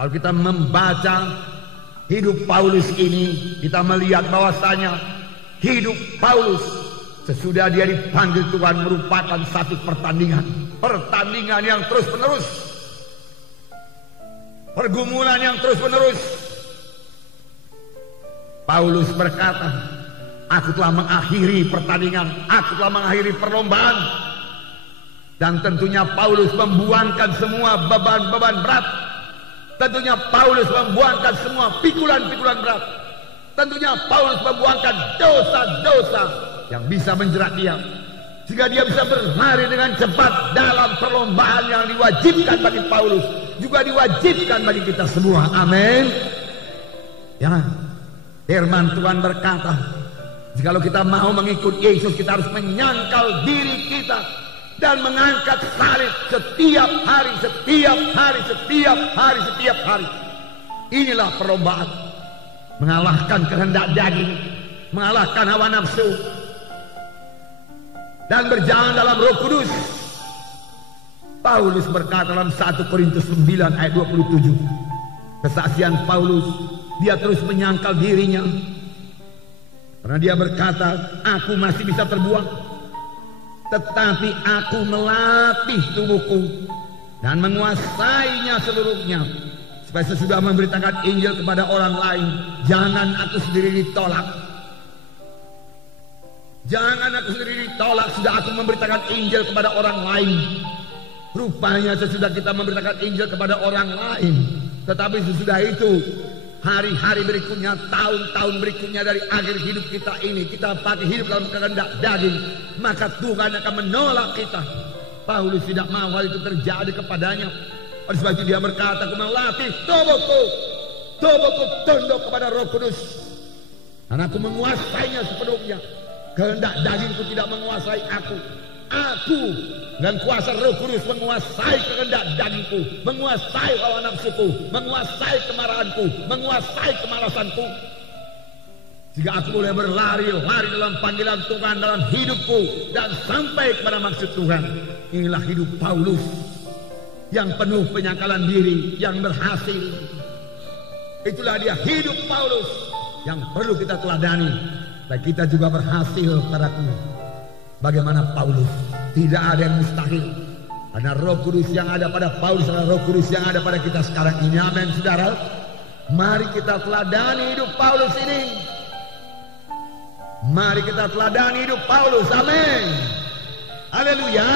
Kalau kita membaca hidup Paulus ini, kita melihat bahwasanya hidup Paulus sesudah dia dipanggil Tuhan merupakan satu pertandingan yang terus menerus, pergumulan yang terus menerus. Paulus berkata, aku telah mengakhiri pertandingan, aku telah mengakhiri perlombaan. Dan tentunya Paulus membuangkan semua beban-beban berat. Tentunya Paulus membuangkan semua pikulan-pikulan berat. Tentunya Paulus membuangkan dosa-dosa yang bisa menjerat dia, sehingga dia bisa berlari dengan cepat dalam perlombaan yang diwajibkan bagi Paulus, juga diwajibkan bagi kita semua. Amin. Ya, firman Tuhan berkata, jikalau kita mau mengikut Yesus, kita harus menyangkal diri kita dan mengangkat salib setiap hari. Inilah perlombaan, mengalahkan kehendak daging, mengalahkan hawa nafsu, dan berjalan dalam Roh Kudus. Paulus berkata dalam 1 Korintus 9 ayat 27, kesaksian Paulus, dia terus menyangkal dirinya, karena dia berkata, aku masih bisa terbuang, tetapi aku melatih tubuhku dan menguasainya seluruhnya, supaya sesudah memberitakan Injil kepada orang lain, jangan aku sendiri ditolak. Jangan aku sendiri ditolak, sudah aku memberitakan Injil kepada orang lain. Rupanya sesudah kita memberitakan Injil kepada orang lain, tetapi sesudah itu, hari-hari berikutnya, tahun-tahun berikutnya dari akhir hidup kita ini, kita pakai hidup dalam kehendak daging, maka Tuhan akan menolak kita. Paulus tidak mau hal itu terjadi kepadanya. Oleh sebab itu dia berkata, aku melatih tubuhku tunduk kepada Roh Kudus, dan aku menguasainya sepenuhnya. Kehendak dagingku tidak menguasai aku. Aku dan kuasa Roh Kudus menguasai kehendak dagingku, menguasai hawa nafsuku, menguasai kemarahanku, menguasai kemalasanku, sehingga aku boleh berlari dalam panggilan Tuhan dalam hidupku dan sampai kepada maksud Tuhan. Inilah hidup Paulus yang penuh penyangkalan diri, yang berhasil. Itulah dia hidup Paulus yang perlu kita teladani, dan kita juga berhasil padaku. Bagaimana Paulus? Tidak ada yang mustahil, karena Roh Kudus yang ada pada Paulus adalah Roh Kudus yang ada pada kita sekarang ini. Amin, saudara. Mari kita teladani hidup Paulus ini. Mari kita teladani hidup Paulus. Amin. Haleluya.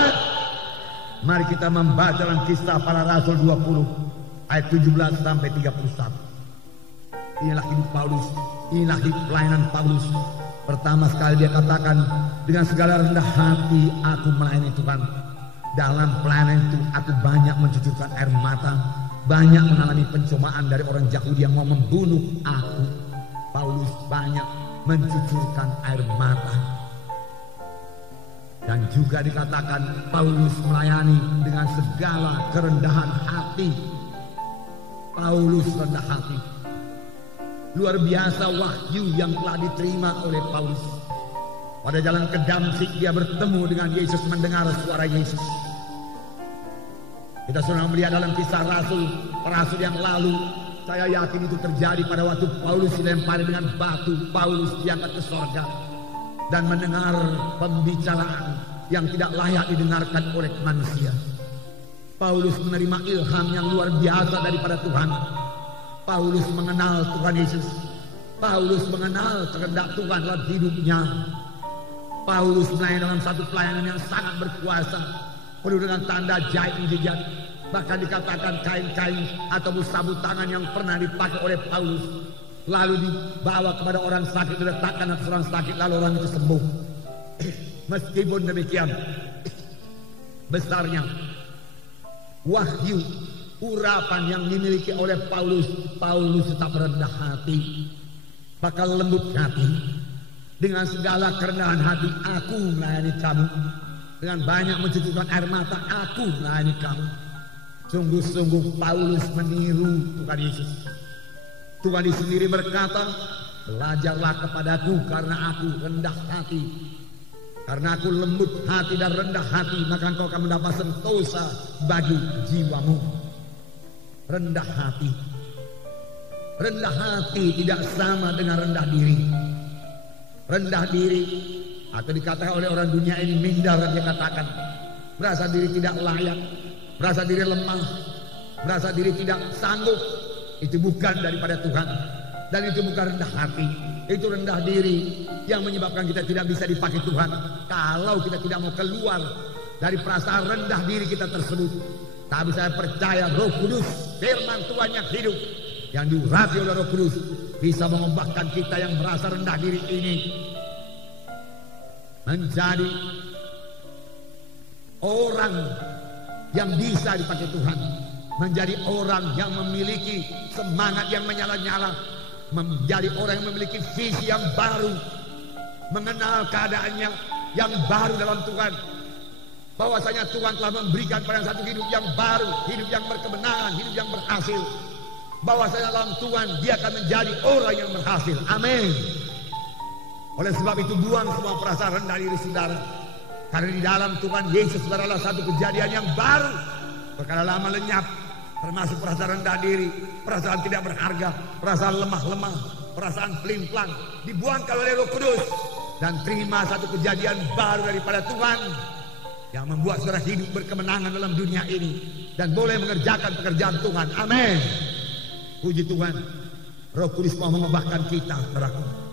Mari kita membaca dalam Kisah Para Rasul 20 ayat 17 sampai 31. Inilah hidup Paulus, inilah hidup pelayanan Paulus. Pertama sekali dia katakan, dengan segala rendah hati aku melayani Tuhan. Dalam pelayanan itu aku banyak mencucurkan air mata, banyak mengalami pencobaan dari orang Yahudi yang mau membunuh aku. Paulus banyak mencucurkan air mata. Dan juga dikatakan Paulus melayani dengan segala kerendahan hati. Paulus rendah hati. Luar biasa wahyu yang telah diterima oleh Paulus. Pada jalan ke Damsyik dia bertemu dengan Yesus, mendengar suara Yesus. Kita sudah melihat dalam Kisah Rasul yang lalu. Saya yakin itu terjadi pada waktu Paulus dilempari dengan batu. Paulus diangkat ke sorga dan mendengar pembicaraan yang tidak layak didengarkan oleh manusia. Paulus menerima ilham yang luar biasa daripada Tuhan. Paulus mengenal Tuhan Yesus. Paulus mengenal kehendak Tuhan dalam hidupnya. Paulus melayani dalam satu pelayanan yang sangat berkuasa, penuh dengan tanda ajaib mujizat. Bahkan dikatakan kain-kain atau sabut tangan yang pernah dipakai oleh Paulus lalu dibawa kepada orang sakit, diletakkan atas orang sakit, lalu orang itu sembuh. Meskipun demikian, besarnya wahyu urapan yang dimiliki oleh Paulus, Paulus tetap rendah hati, bakal lembut hati. Dengan segala kerendahan hati aku melayani kamu, dengan banyak mencucurkan air mata aku melayani kamu. Sungguh-sungguh Paulus meniru Tuhan Yesus. Tuhan sendiri berkata, belajarlah kepadaku karena aku rendah hati. Karena aku lembut hati dan rendah hati, maka engkau akan mendapat sentosa bagi jiwamu. Rendah hati. Rendah hati tidak sama dengan rendah diri. Rendah diri atau dikatakan oleh orang dunia ini minder, dia katakan merasa diri tidak layak, merasa diri lemah, merasa diri tidak sanggup. Itu bukan daripada Tuhan, dan itu bukan rendah hati. Itu rendah diri yang menyebabkan kita tidak bisa dipakai Tuhan. Kalau kita tidak mau keluar dari perasaan rendah diri kita tersebut. Tapi saya percaya Roh Kudus, firman Tuhan yang hidup, yang diurapi oleh Roh Kudus, bisa mengubahkan kita yang merasa rendah diri ini menjadi orang yang bisa dipakai Tuhan, menjadi orang yang memiliki semangat yang menyala-nyala, menjadi orang yang memiliki visi yang baru, mengenal keadaannya yang baru dalam Tuhan, bahwasanya Tuhan telah memberikan pada satu hidup yang baru, hidup yang berkemenangan, hidup yang berhasil, bahwasanya dalam Tuhan dia akan menjadi orang yang berhasil. Amin. Oleh sebab itu buang semua perasaan rendah diri saudara, karena di dalam Tuhan Yesus adalah satu kejadian yang baru. Perkara lama lenyap, termasuk perasaan rendah diri, perasaan tidak berharga, perasaan lemah-lemah, perasaan pelin-pelan, dibuangkan oleh Roh Kudus dan terima satu kejadian baru daripada Tuhan yang membuat saudara hidup berkemenangan dalam dunia ini dan boleh mengerjakan pekerjaan Tuhan. Amin. Puji Tuhan, Roh Kudus mau mengubahkan kita, saudaraku.